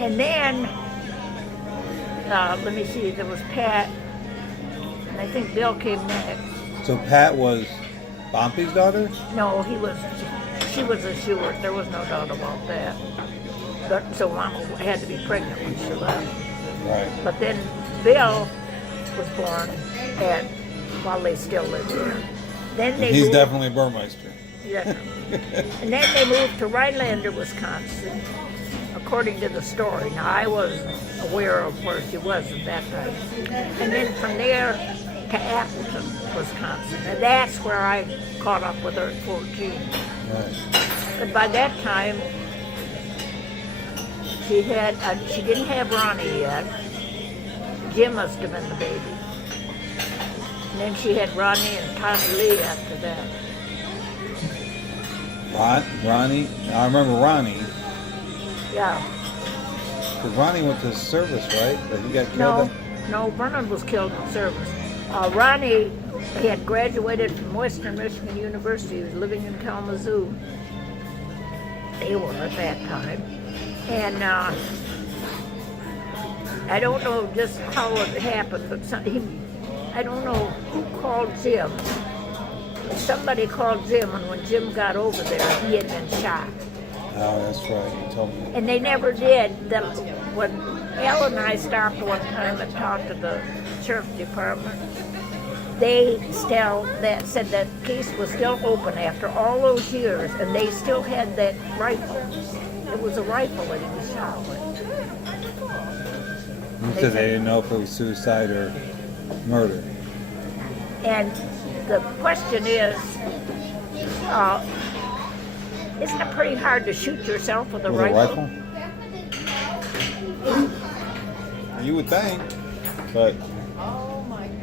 And then, let me see, there was Pat, and I think Bill came next. So Pat was Pompey's daughter? No, she was a Stewart. There was no doubt about that. But so Mama had to be pregnant when she left. Right. But then Bill was born while they still lived there. Then He's definitely a Burmeister. Yeah. And then they moved to Rhinelander, Wisconsin, according to the story. Now, I wasn't aware of where she was at that time. And then from there to Appleton, Wisconsin. And that's where I caught up with her at 14. Right. But by that time, she didn't have Ronnie yet. Jim must have been the baby. And then she had Ronnie and Tommy Lee after that. Ronnie, I remember Ronnie. Yeah. Because Ronnie went to service, right? But he got killed. No, Vernon was killed in service. Ronnie, he had graduated from Western Michigan University. He was living in Kalamazoo. They were at that time. And I don't know just how it happened, but I don't know who called Jim. Somebody called Jim, and when Jim got over there, he had been shot. Oh, that's right. You told me. And they never did. When Al and I stopped one time and talked to the sheriff's department, they still said that case was still open after all those years, and they still had that rifle. It was a rifle that he was shot with. You said they didn't know if it was suicide or murder. And the question is, isn't it pretty hard to shoot yourself with a rifle? You would think, but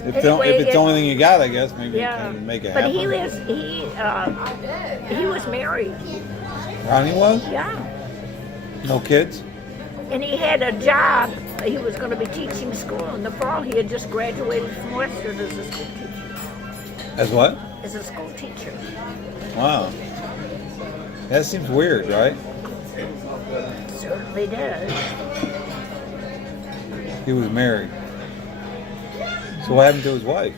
if Anyway, it's the only thing you got, I guess maybe Yeah, you can make it but happen. he was married. Ronnie was? Yeah, No kids? and he had a job. He was going to be teaching school in the fall. He had just graduated from Western as a school teacher. As what? As a school teacher. Wow. That seems weird, right? Certainly does. He was married. So what happened to his wife?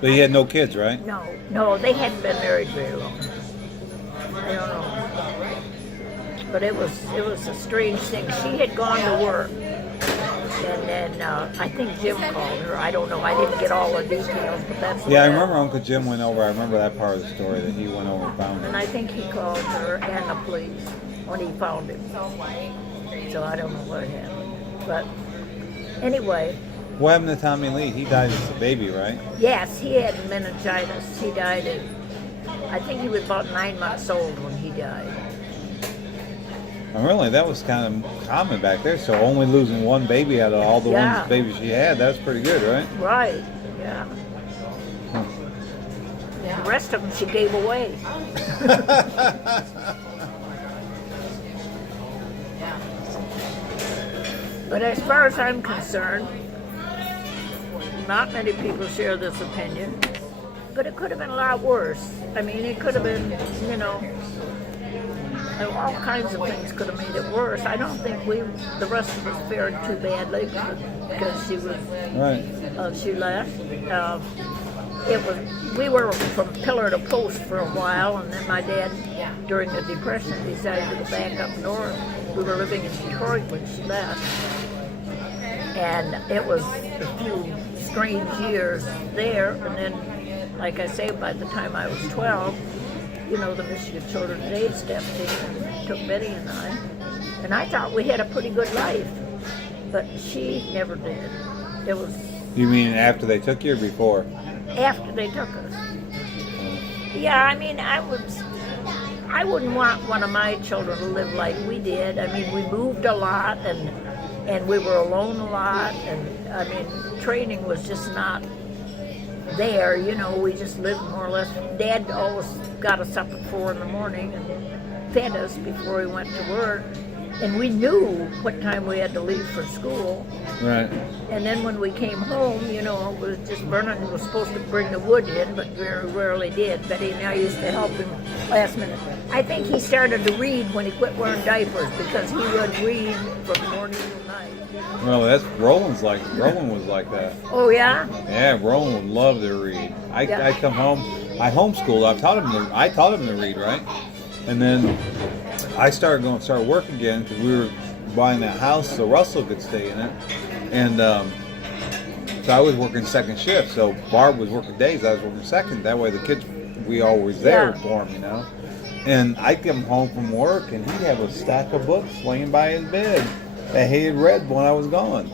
But he had no kids, right? No, they hadn't been married very long. I don't know. But it was a strange thing. She had gone to work, and then I think Jim called her. I don't know. I didn't get all the details, but that's. Yeah, I remember Uncle Jim went over. I remember that part of the story that he went over and found And her. I think he called her and the police when he found him. So I don't know what happened. But anyway. What happened to Tommy Lee? He died as a baby, right? Yes, he had meningitis. He died I think he was about 9 months old when he died. And really, that was kind of common back there. So only losing one baby out of all the babies she had, that's pretty good, right? Right, yeah. Huh. The rest of them she gave away. But as far as I'm concerned, not many people share this opinion, but it could have been a lot worse. I mean, it could have been, all kinds of things could have made it worse. I don't think the rest of us fared too badly because she was, she left. We were from pillar to post for a while, and then my dad, during the Depression, decided to go back up north. We were living in Detroit when she left. And it was a few strange years there, and then, like I say, by the time I was 12, the Michigan Children's Aid stepped in and took Betty and I. And I thought we had a pretty good life, but she never did. It was. You mean after they took you or before? After they took us. Yeah, I mean, I wouldn't want one of my children to live like we did. I mean, we moved a lot, and we were alone a lot, and I mean, training was just not there, we just lived more or less. Dad always got us up at 4 in the morning and fed us before we went to work, And we knew what time we had to leave for school. Right. And then when we came home, you know, it was just Vernon was supposed to bring the wood in, but very rarely did. Betty and I used to help him last minute. I think he started to read when he quit wearing diapers because he would read from morning to night. Well, Roland was like that. Oh, yeah? Yeah, Roland would love to read. I come home, I homeschooled. I taught him to read, right? And then I started work again because we were buying that house so Russell could stay in it. And so I was working second shift. So Barb was working days, I was working second. That way the kids, we always there for him, you know. And I'd come home from work and he'd have a stack of books laying by his bed that he had read when I was gone.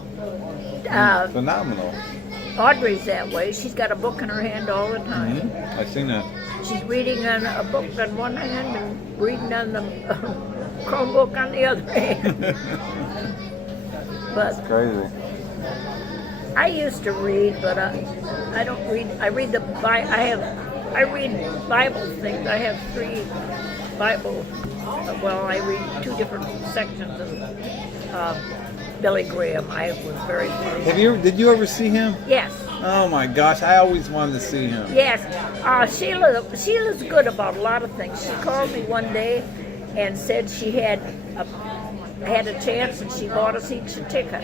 Phenomenal. Audrey's that way. She's got a book in her hand all the time. Mm-hmm. I've seen that. She's reading on a book on one hand and reading on the Chromebook on the other hand. But that's crazy. I used to read, but I don't read. I read the I read Bible things. I have 3 Bible. Well, I read 2 different sections of Billy Graham. I was very funny. Did you ever see him? Yes. Oh my gosh, I always wanted to see him. Yes. Sheila's good about a lot of things. She called me one day and said she had a chance and she bought us each a ticket.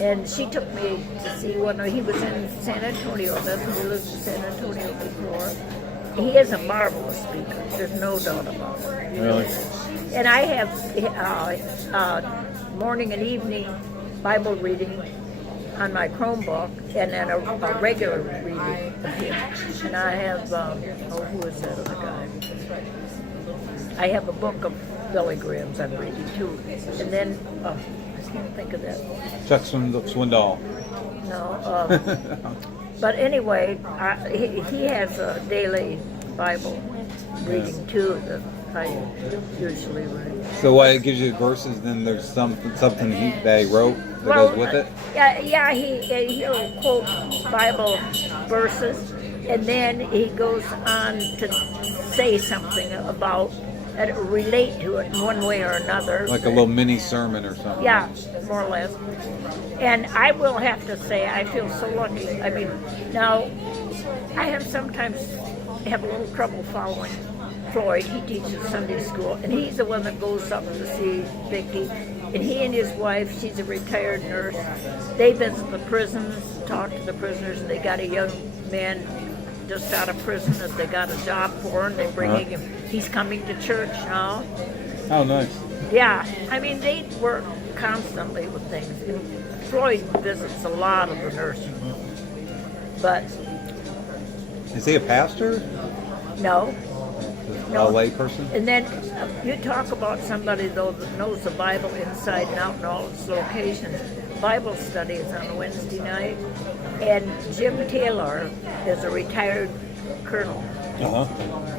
And she took me to see one. He was in San Antonio. That's when we lived in San Antonio before. He is a marvelous speaker. There's no doubt about it. Really? And I have morning and evening Bible reading on my Chromebook, and then a regular reading of him. And I have, who is that other guy? I have a book of Billy Graham's I'm reading too. And then, I can't think of that. Chuck Swindoll. No. But anyway, he has a daily Bible reading too that I usually read. So what, it gives you verses, then there's something that he wrote that goes with it? Yeah, he'll quote Bible verses, and then he goes on to say something about that relate to it in one way or another. Like a little mini sermon or something. Yeah, more or less. And I will have to say, I feel so lucky. I mean, now, I sometimes have a little trouble following Floyd. He teaches Sunday school, and he's the one that goes up to see Vicki. And he and his wife, she's a retired nurse, they visit the prisons, talk to the prisoners, and they got a young man just out of prison that they got a job for, and they're bringing him. He's coming to church now. Oh, nice. Yeah, I mean, they work constantly with things. And Floyd visits a lot of the nursing homes. But is he a pastor? No. A lay person? And then you talk about somebody, though, that knows the Bible inside and out in all its locations. Bible study is on Wednesday night, and Jim Taylor is a retired colonel.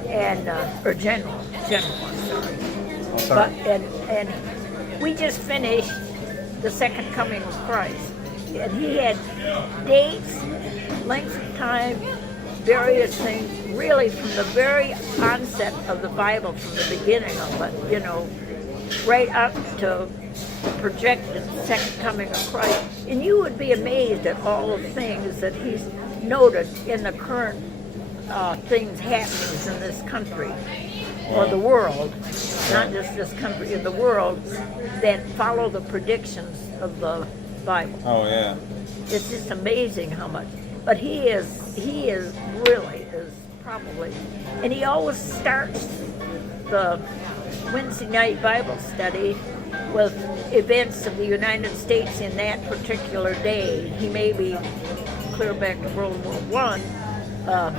And or general, I'm sorry. But and we just finished the Second Coming of Christ, and he had dates, length of time, various things, really from the very onset of the Bible, from the beginning of it, you know, right up to the projected Second Coming of Christ. And you would be amazed at all the things that he's noted in the current things happenings in this country, or the world, not just this country, in the world, that follow the predictions of the Bible. Oh, yeah. It's just amazing how much. But he is probably, and he always starts the Wednesday night Bible study with events of the United States in that particular day. He may be clear back to World War I,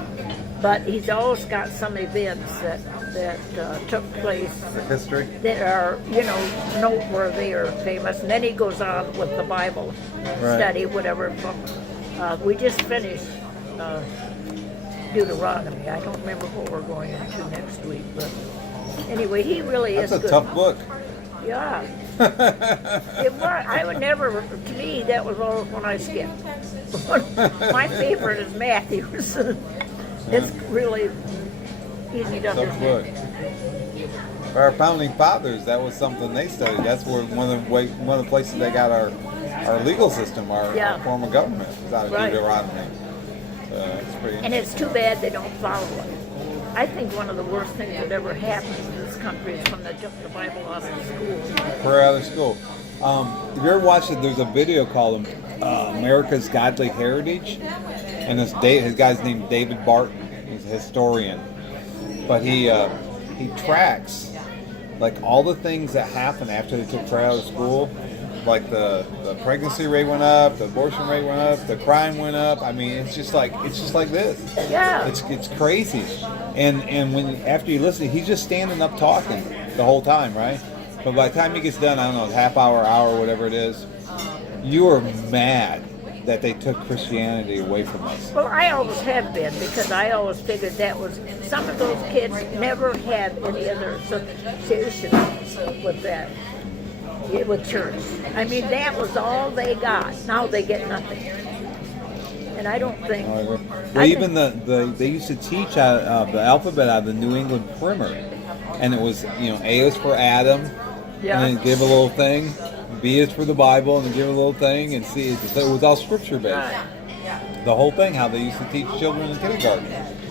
but he's always got some events that took place. History? That are, you know, noteworthy or famous. And then he goes on with the Bible study, whatever book. We just finished Deuteronomy. I don't remember what we're going into next week, but anyway, he really is good. That's a tough book. Yeah. It was. I would never, to me, that was always when I skipped. My favorite is Matthew's. It's really easy to understand. our founding fathers, that was something they studied. That's where one of the places they got our legal system, our form of government, was out of Deuteronomy. So it's pretty. And it's too bad they don't follow it. I think one of the worst things that ever happened in this country is when they took the Bible out of school. Prayer out of school. If you ever watched it, there's a video called America's Godly Heritage, and his guy's named David Barton. He's a historian, but he tracks like all the things that happened after they took prayer out of school. Like the pregnancy rate went up, the abortion rate went up, the crime went up. I mean, it's just like this. Yeah. It's crazy. And when after you listen, he's just standing up talking the whole time, right? But by the time he gets done, I don't know, half hour, whatever it is, you are mad that they took Christianity away from us. Well, I always have been, because I always figured that was, some of those kids never had any other association with that, with church. I mean, that was all they got. Now they get nothing. And I don't think... Well, even they used to teach the alphabet out of the New England Primer. And it was, A is for Adam, and then give a little thing. B is for the Bible, and then give a little thing, and C. So it was all scripture-based. Right. The whole thing, how they used to teach children in kindergarten.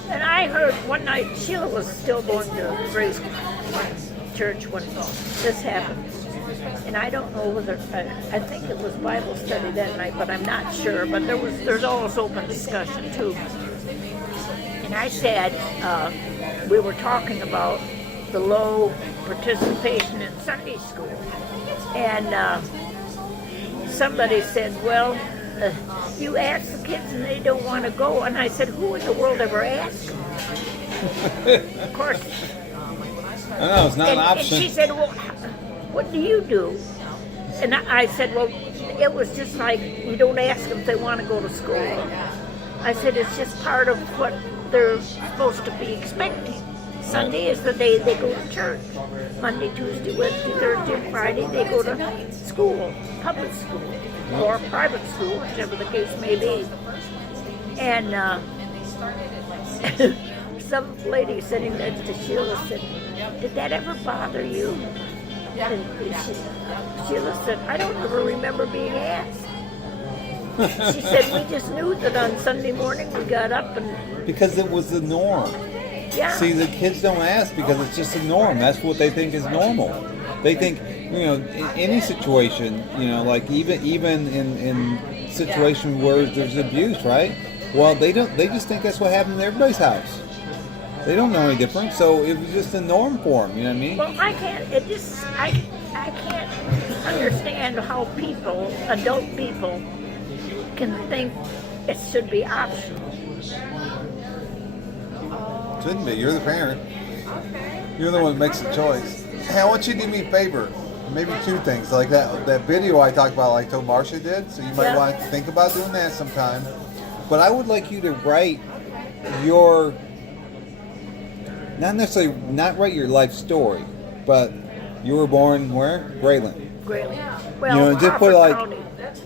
And I heard one night, Sheila was still going to Grace Church when this happened. And I don't know whether, I think it was Bible study that night, but I'm not sure. But there's always open discussion too. And I said, we were talking about the low participation in Sunday school. And somebody said, well, you ask the kids and they don't want to go. And I said, who in the world ever asked them? Of course. I know, it's not an option. And she said, well, what do you do? And I said, well, it was just like, you don't ask them if they want to go to school. I said, it's just part of what they're supposed to be expecting. Sunday is the day they go to church. Monday, Tuesday, Wednesday, Thursday, and Friday, they go to school, public school, or private school, whichever the case may be. And some lady sitting next to Sheila said, did that ever bother you? And Sheila said, I don't ever remember being asked. She said, we just knew that on Sunday morning we got up and... Because it was the norm. Yeah. See, the kids don't ask because it's just a norm. That's what they think is normal. They think, in any situation, like even in situations where there's abuse, right? Well, they just think that's what happened in everybody's house. They don't know any different, so it was just a norm for them, you know what I mean? Well, I can't understand how adult people, can think it should be optional. Shouldn't be. You're the parent. You're the one that makes the choice. Hey, I want you to do me a favor. Maybe two things. Like that video I talked about, like I told Marcia did. So you might want to think about doing that sometime. But I would like you to write your, not write your life story, but you were born where? Grayling. Well, just put County.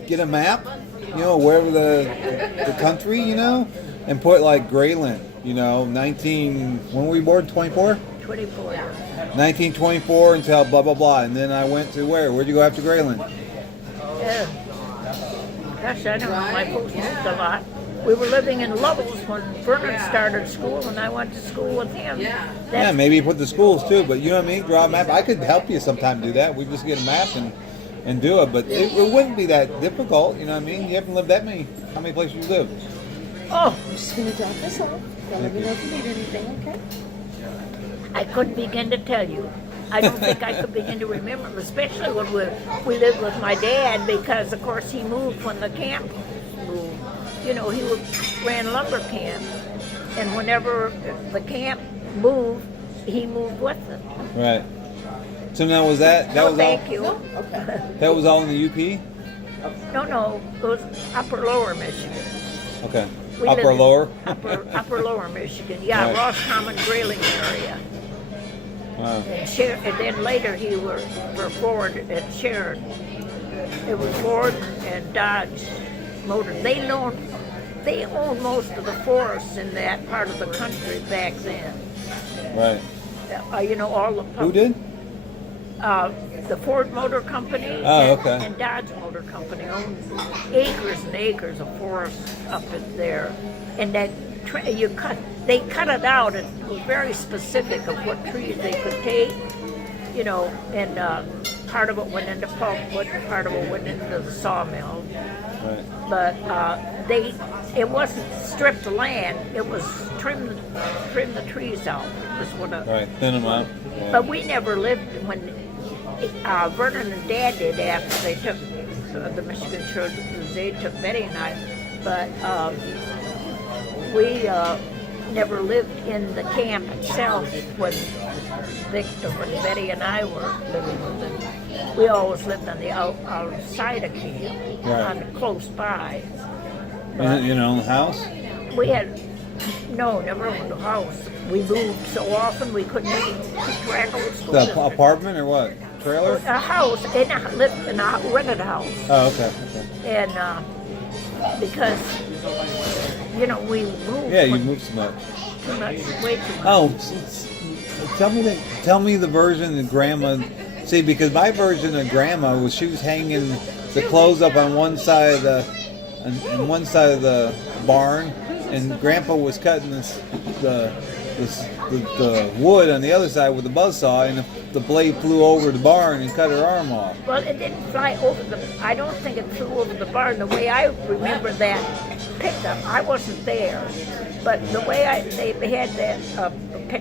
Get a map, wherever the country, and put like Grayling. 19, when were you born? 24? 24. 1924 until blah, blah, blah. And then I went to where? Where'd you go after Grayling? Yeah. Gosh, I don't know. My folks moved a lot. We were living in Lovells when Vernon started school, and I went to school with him. Yeah, maybe you put the schools too, but you know what I mean? Draw a map. I could help you sometime do that. We just get a map and do it, but it wouldn't be that difficult, you know what I mean? You haven't lived that many. How many places you live? Oh, I'm just going to drop this off. Let me know if you need anything, okay? I couldn't begin to tell you. I don't think I could begin to remember, especially when we lived with my dad, because, of course, he moved when the camp moved. He ran lumber camp, and whenever the camp moved, he moved with them. Right. So now was that was thank all? you. No? Okay. That was all in the UP? No, it was Lower Michigan. Okay. We lived in Lower? Upper Lower Michigan. Yeah, Right. Ross Common, Grayling area. And then later he worked for Ford at Sheridan. It was Ford and Dodge Motor. They owned most of the forests in that part of the country back then. Right. You know, all the Who did? The Ford Motor Company Oh, okay. and Dodge Motor Company owned acres and acres of forest up in there, and that they cut it out. It was very specific of what trees they could take, you know, and part of it went into pulpwood, and part of it went into the sawmill. Right. But it wasn't stripped land. It was trim the trees out. Was what Right, thin them out. Yeah. But we never lived when Vernon and Dad did after they took the Michigan children. They took Betty and I, but we never lived in the camp itself when Betty and I were living with them. We always lived on the outside of camp, Right. close by. In your own house? We had never owned a house. We moved so often we couldn't even keep track of the school. The apartment or what? Trailer? A house, and I lived in a rented house. Oh, okay. And because, you know, we moved. Yeah, you moved so much. Too much, way too much. Oh, tell me the version that Grandma. See, because my version of Grandma was she was hanging the clothes up on one side of the barn, and Grandpa was cutting the wood on the other side with the buzzsaw, and the blade flew over the barn and cut her arm off. Well, it didn't fly over I don't think it flew over the barn. The way I remember that pickup, I wasn't there, but the way they had that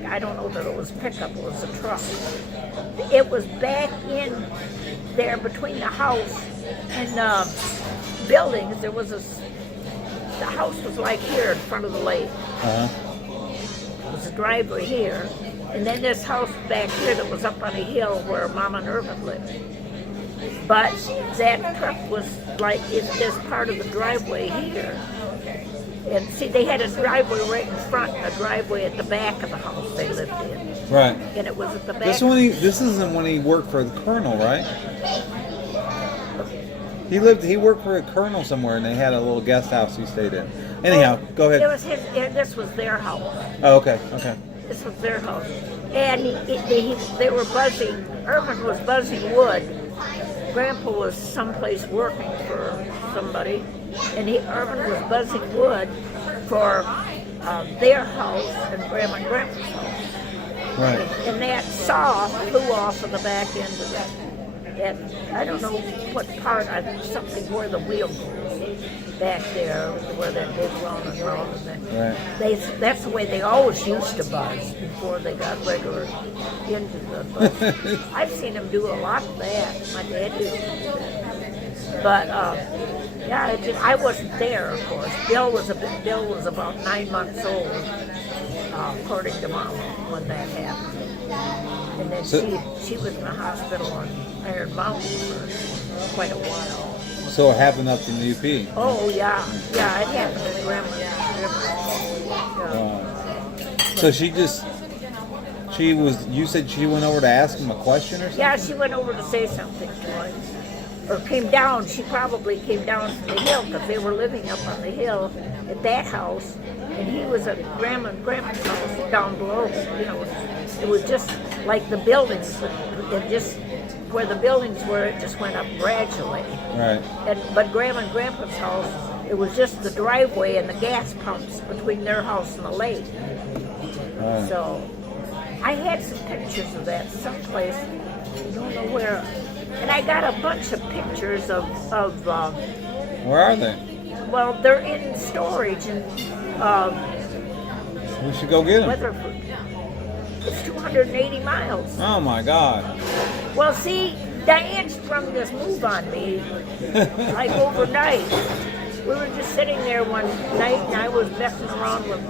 I don't know that it was pickup, it was a truck. It was back in there between the house and buildings. There was the house was like here in front of the lake. Uh-huh. There was a driveway here, and then this house back here that was up on a hill where Mom and Irvin lived. But that truck was like, it's just part of the driveway here. And see, they had a driveway right in front and a driveway at the back of the house they lived in. Right. And it was at the back. This isn't when he worked for the Colonel, right? He worked for a Colonel somewhere, and they had a little guest house he stayed in. Anyhow, go ahead. This was their house. Oh, okay. This was their house. And they were buzzing, Irvin was buzzing wood. Grandpa was someplace working for somebody, and Irvin was buzzing wood for their house and Grandma and Grandpa's house. Right. And that saw flew off of the back end of that. I don't know what part, something where the wheel goes back there, where that goes round and round. And Right. That's the way they always used to buzz before they got regular into the buzz. I've seen them do a lot of that. My dad used to do that. But I wasn't there, of course. Bill was about 9 months old, according to Mom, when that happened. And then she was in the hospital on Iron Mountain for quite a while. So it happened up in the UP. Oh yeah, it happened to Grandma. So you said she went over to ask him a question or something? Yeah, she went over to say something to him. Or came down, she probably came down from the hill because they were living up on the hill at that house. And he was at Grandma and Grandpa's house down below. You know, it was just like the buildings. It just, where the buildings were, it just went up gradually. Right. But Grandma and Grandpa's house, it was just the driveway and the gas pumps between their house and the lake. Right. So I had some pictures of that someplace. I don't know where. And I got a bunch of pictures of Where are they? well, they're in storage in We should go get them. Weatherford. It's 280 miles. Oh my God. Well, see, Diane sprung this move on me like overnight. We were just sitting there one night, and I was messing around with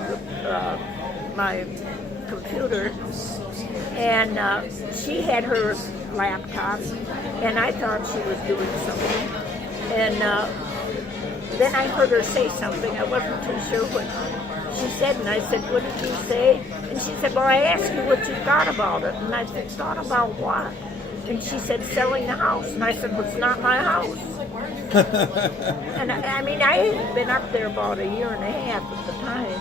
my computer, and she had her laptop, and I thought she was doing something. And then I heard her say something. I wasn't too sure what she said, and I said, "What did you say?" And she said, "Well, I asked you what you thought about it." And I said, "Thought about what?" And she said, "Selling the house." And I said, "Well, it's not my house." And I mean, I had been up there about a year and a half at the time.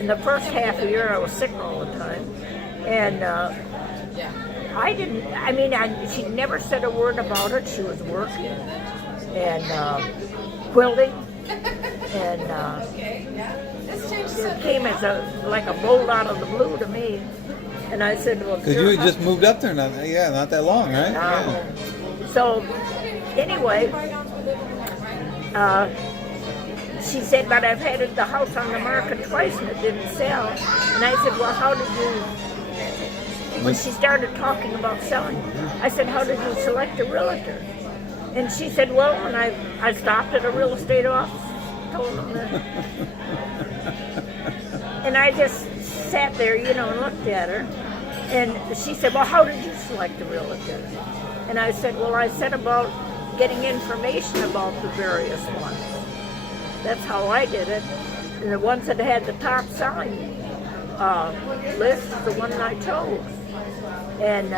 In the first half a year, I was sick all the time. And she never said a word about it. She was working and quilting, and it came as like a bolt out of the blue to me. And I said, well, because you had just moved up there, not that long, right? Yeah. So anyway, she said, but I've had the house on the market twice and it didn't sell. And I said, well, how did you, when she started talking about selling, I said, how did you select a realtor? And she said, well, when I stopped at a real estate office, told them that. And I just sat there, and looked at her. And she said, well, how did you select a realtor? And I said, well, I said about getting information about the various ones. That's how I did it. And the ones that had the top selling list is the one I chose. And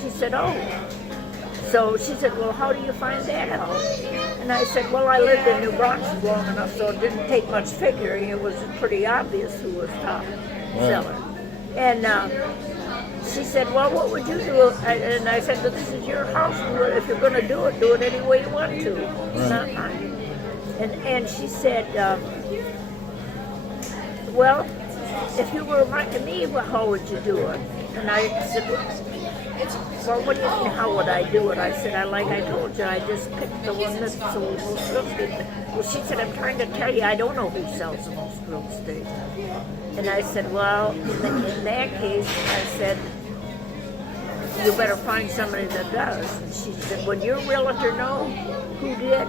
she said, oh. So she said, well, how do you find that out? And I said, well, I lived in New Brunswick long enough, so it didn't take much figuring. It was pretty obvious who was top seller. And she said, well, what would you do? And I said, well, this is your house. If you're going to do it any way you want to. It's not mine. And she said, well, if you were like me, well, how would you do it? And I said, well, what do you mean, how would I do it? I said, I told you, I just picked the one that sold most real estate. Well, she said, I'm trying to tell you, I don't know who sells the most real estate. And I said, well, in that case, I said, you better find somebody that does. And she said, would your realtor know who did?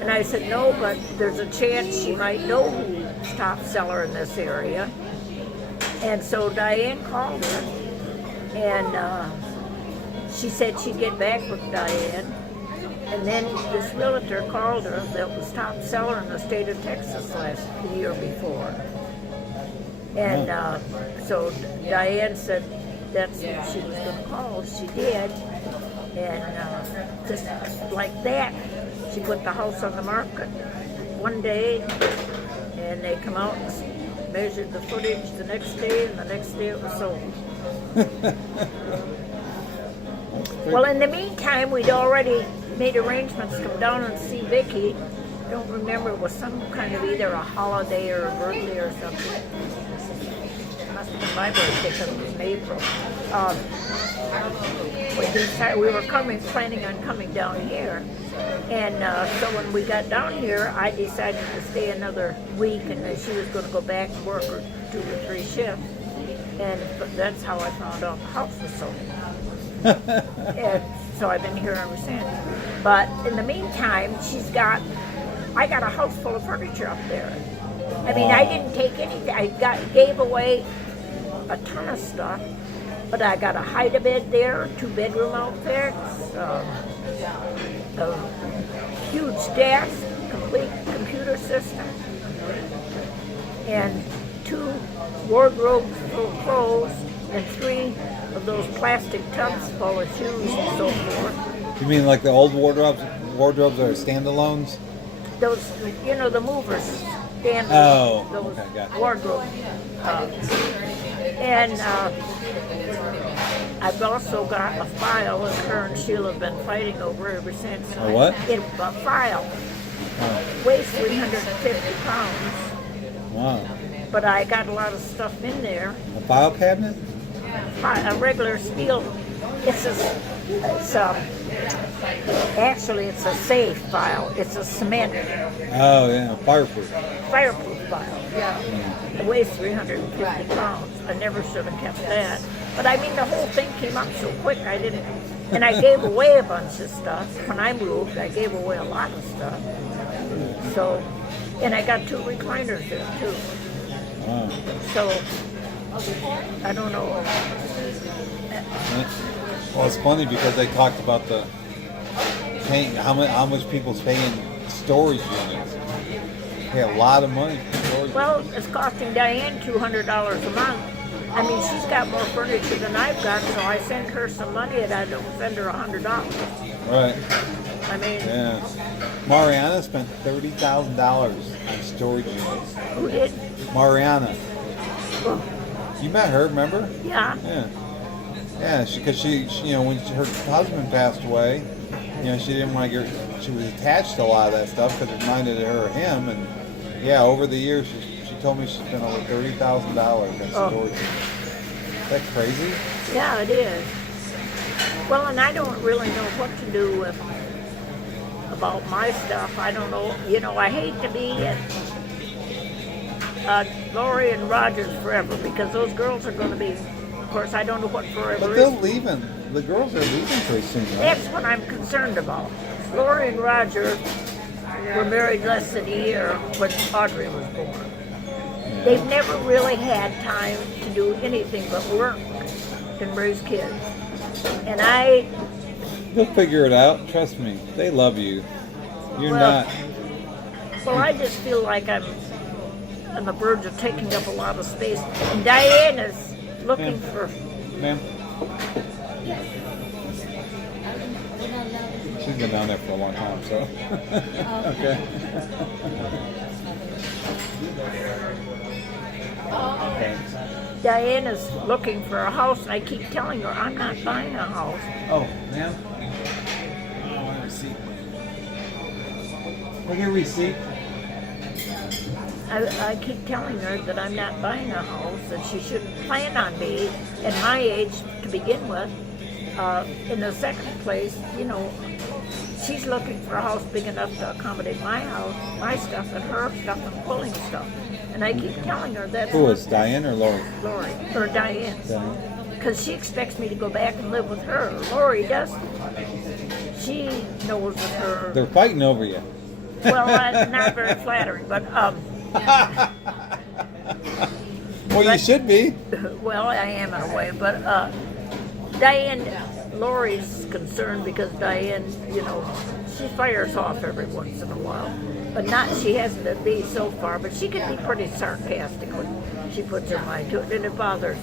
And I said, no, but there's a chance she might know who's top seller in this area. And so Diane called her, and she said she'd get back with Diane. And then this realtor called her that was top seller in the state of Texas the year before. And so Diane said that's who she was going to call. She did. And just like that, she put the house on the market one day, and they come out and measured the footage the next day, and the next day it was sold. Well, in the meantime, we'd already made arrangements to come down and see Vicki. I don't remember, it was some kind of either a holiday or a birthday or something. It must have been my birthday because it was in April. We were planning on coming down here. And so when we got down here, I decided to stay another week, and then she was going to go back and work 2 or 3 shifts. But that's how I found out the house was sold. And so I've been here ever since. But in the meantime, I got a house full of furniture up there. I mean, I didn't take anything. I gave away a ton of stuff, but I got a hide-a-bed there, 2-bedroom outfits, a huge desk, complete computer system, and 2 wardrobes full of clothes, and 3 of those plastic tubs full of shoes and so forth. You mean like the old wardrobes are standalones? Those, the movers stand. Oh, those okay, gotcha. wardrobes. And I've also got a file that her and Sheila have been fighting over ever since. A what? A file. Weighs 350 pounds. Wow. But I got a lot of stuff in there. A file cabinet? A regular steel. Actually, it's a safe file. It's a cement. Oh yeah, fireproof. Fireproof file. Yeah. It weighs 350 pounds. I never should have kept that. But I mean, the whole thing came up so quick. And I gave away a bunch of stuff. When I moved, I gave away a lot of stuff. So, and I got 2 recliners there too. Wow. So, I don't know. Well, it's funny because they talked about the paying how much people's paying storage units. Pay a lot of money for storage. Well, it's costing Diane $200 a month. I mean, she's got more furniture than I've got, so I sent her some money and I don't send her $100. Right. I mean, yeah. Mariana spent $30,000 on storage units. who did? Mariana. Well, You met her, remember? yeah. Yeah. Yeah, because she, when her husband passed away, she didn't want to get. She was attached to a lot of that stuff because it reminded her of him. And yeah, over the years, she told me she spent over $30,000 on storage. Is that crazy? Yeah, it is. Well, and I don't really know what to do about my stuff. I don't know. I hate to be at Lori and Rogers forever because those girls are going to be. Of course, I don't know what forever But is. they're leaving. The girls are leaving pretty soon, right? That's what I'm concerned about. Lori and Roger were married less than a year when Audrey was born. They've never really had time to do anything but work and raise kids. And They'll figure it out. Trust me. They love you. You're Well- not. well, I just feel like I'm on the verge of taking up a lot of space. And Diane is looking for. Ma'am? She's been down there for a long time, so. Okay. Thanks. Diane is looking for a house, and I keep telling her I'm not buying a house. Oh, ma'am? I want a receipt. Look at your receipt. I keep telling her that I'm not buying a house, that she shouldn't plan on me at my age to begin with. In the second place, she's looking for a house big enough to accommodate my house, my stuff, and her stuff, and pulling stuff. And I keep telling her that's Who is Diane or Lori? Lori, or Diane. Diane. Because she expects me to go back and live with her. Lori doesn't. She knows with her. They're fighting over you. Well, not very flattering, but Well, you should be. well, I am in a way. But Diane, Lori's concerned because Diane, she fires off every once in a while, but she hasn't been me so far. But she can be pretty sarcastic when she puts her mind to it, and it bothers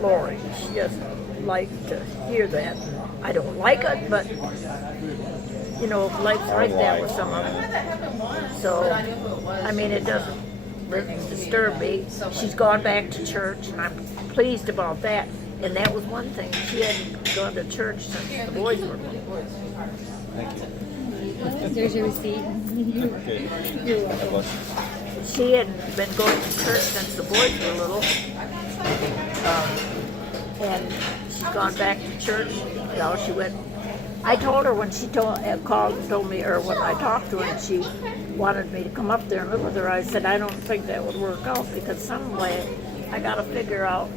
Lori. She doesn't like to hear that. I don't like it, but if life's like that with some of them. So, it doesn't really disturb me. She's gone back to church, and I'm pleased about that. And that was one thing. She hadn't gone to church since the boys were little. Thank you. There's your receipt. Okay. You're welcome. She hadn't been going to church since the boys were little. And she's gone back to church. She went. I told her when she called and told me, or when I talked to her, and she wanted me to come up there and live with her. I said I don't think that would work out because some way I got to figure out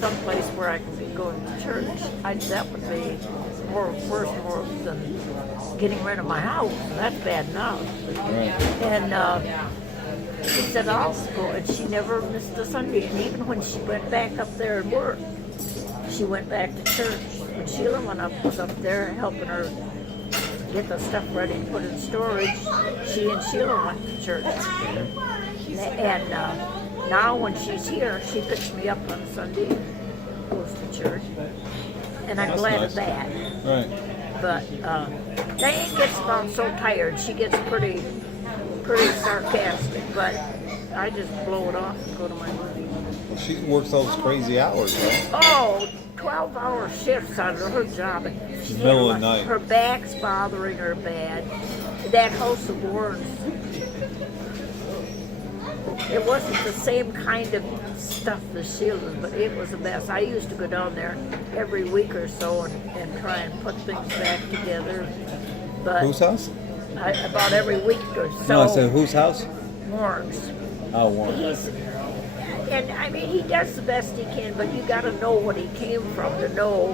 some place where I can be going to church. That would be worse than getting rid of my house. That's bad enough. Right. And she said I'll go, and she never missed a Sunday. And even when she went back up there and worked, she went back to church. When Sheila was up there helping her get the stuff ready to put in storage, she and Sheila went to church. And now when she's here, she picks me up on Sunday and goes to church. And I'm glad nice. of that. Right. But Diane gets about so tired. She gets pretty sarcastic, but I just blow it off and go to my room. Well, she works those crazy hours, right? Oh, 12-hour shifts on her job. And she's Middle of the night. Her back's bothering her bad. That House of Wards, it wasn't the same kind of stuff as Sheila's, but it was a mess. I used to go down there every week or so and try and put things back together. But Whose house? about every week or so. No, I said whose house? Warren's. Oh, Warren. He does the best he can, but you got to know what he came from to know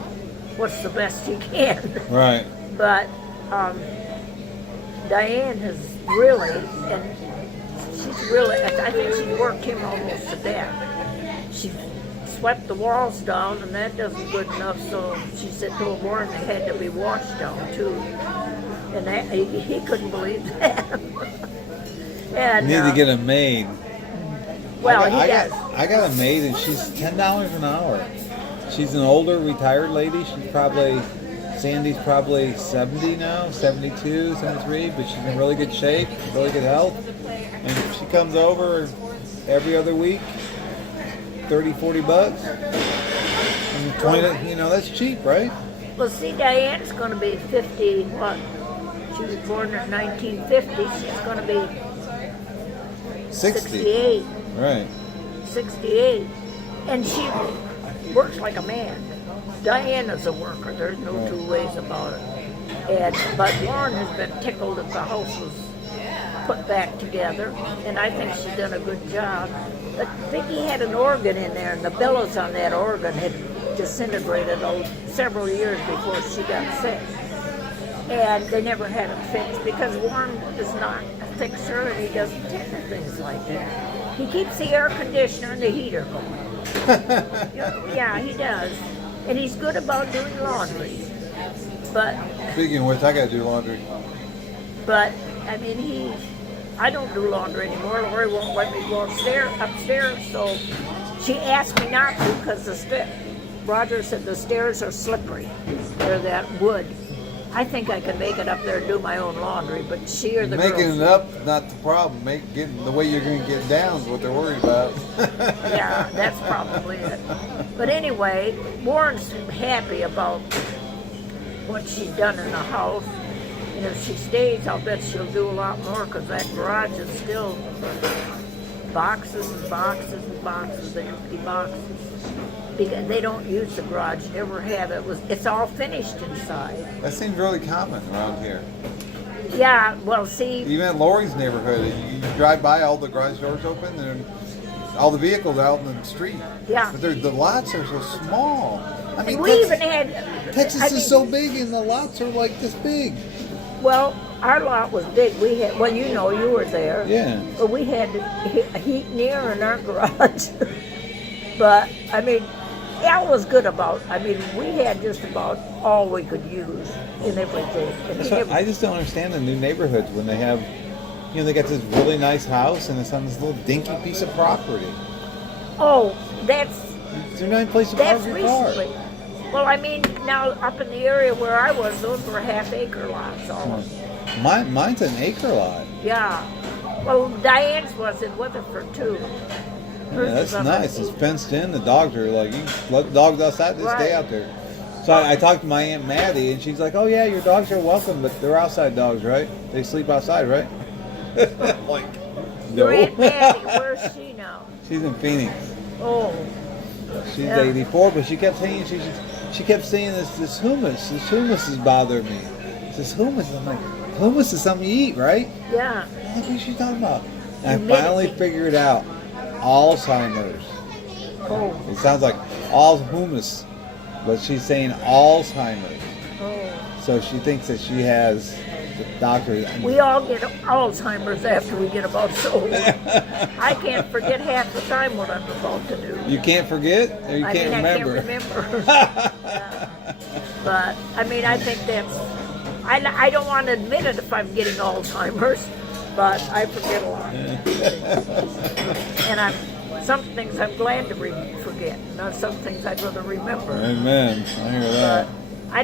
what's the best he can. Right. But Diane has really, and she's really, I think she's worked him almost to death. She swept the walls down, and that doesn't good enough, so she said to Warren they had to be washed down too. And that, he couldn't believe that. And, Need to get a maid. Well, I he does. got a maid, and she's $10 an hour. She's an older retired lady. Sandy's probably 70 now, 72, 73, but she's in really good shape, really good health. And she comes over every other week, $30, $40. 20, that's cheap, right? Well, see, Diane's going to be 50, what? She was born in 1950. She's going to be 68. Right. 68. And she works like a man. Diane is a worker. There's no two ways about it. But Warren has been tickled that the house was put back together, and I think she's done a good job. But Vicki had an organ in there, and the bellows on that organ had disintegrated several years before she got sick. And they never had it fixed because Warren is not a fixer, and he doesn't tend to things like that. He keeps the air conditioner and the heater going. Yeah, he does. And he's good about doing laundry. But speaking of which, I gotta do laundry. But I mean, I don't do laundry anymore. Lori won't let me go upstairs, so she asked me not to because Roger said the stairs are slippery. They're that wood. I think I can make it up there and do my own laundry, but she or the Making girls. it up, not the problem. Getting the way you're going to get down is what they're worried about. Yeah, that's probably it. But anyway, Warren's happy about what she's done in the house. And if she stays, I'll bet she'll do a lot more because that garage is still boxes and boxes and boxes of empty boxes. Because they don't use the garage, never have. It's all finished inside. That seems really common around here. Yeah, well, see. Even in Lori's neighborhood, you drive by, all the garage doors open, and all the vehicles out in the street. Yeah. But the lots are so small. I mean, We even had. Texas is so big, and the lots are like this big. Well, our lot was big. We had. Well, you were there. Yeah. But we had heat and air in our garage. But I mean. Al was good about. I mean, we had just about all we could use in everything. I just don't understand the new neighborhoods when they have, they got this really nice house and it's on this little dinky piece of property. Oh, that's. Is there not any place to park your car? Recently. Well, I mean, now up in the area where I was, those were half-acre lots. All of them. Mine's an acre lot. Yeah. Well, Diane's was in Weatherford too. Yeah, that's nice. It's fenced in. The dogs are like, you can let the dogs outside. They stay out there. So I talked to my Aunt Maddie, and she's like, "Oh yeah, your dogs are welcome, but they're outside dogs, right? They sleep outside, right?" Like, no. Your Aunt Maddie, where's she now? She's in Phoenix. Oh. She's 84, but she kept saying this hummus. This hummus is bothering me. This hummus. I'm like, hummus is something you eat, right? Yeah. I'm like, what she talking about? And I finally figured it out. Alzheimer's. Oh. It sounds like hummus, but she's saying Alzheimer's. Oh. So she thinks that she has the doctor. We all get Alzheimer's after we get about so old. I can't forget half the time what I'm about to do. You can't forget, or you can't remember? I can't remember. Yeah. But I mean, I think that's. I don't want to admit it if I'm getting Alzheimer's. But I forget a lot. And some things I'm glad to forget. And some things I'd rather remember. Amen. I hear that. But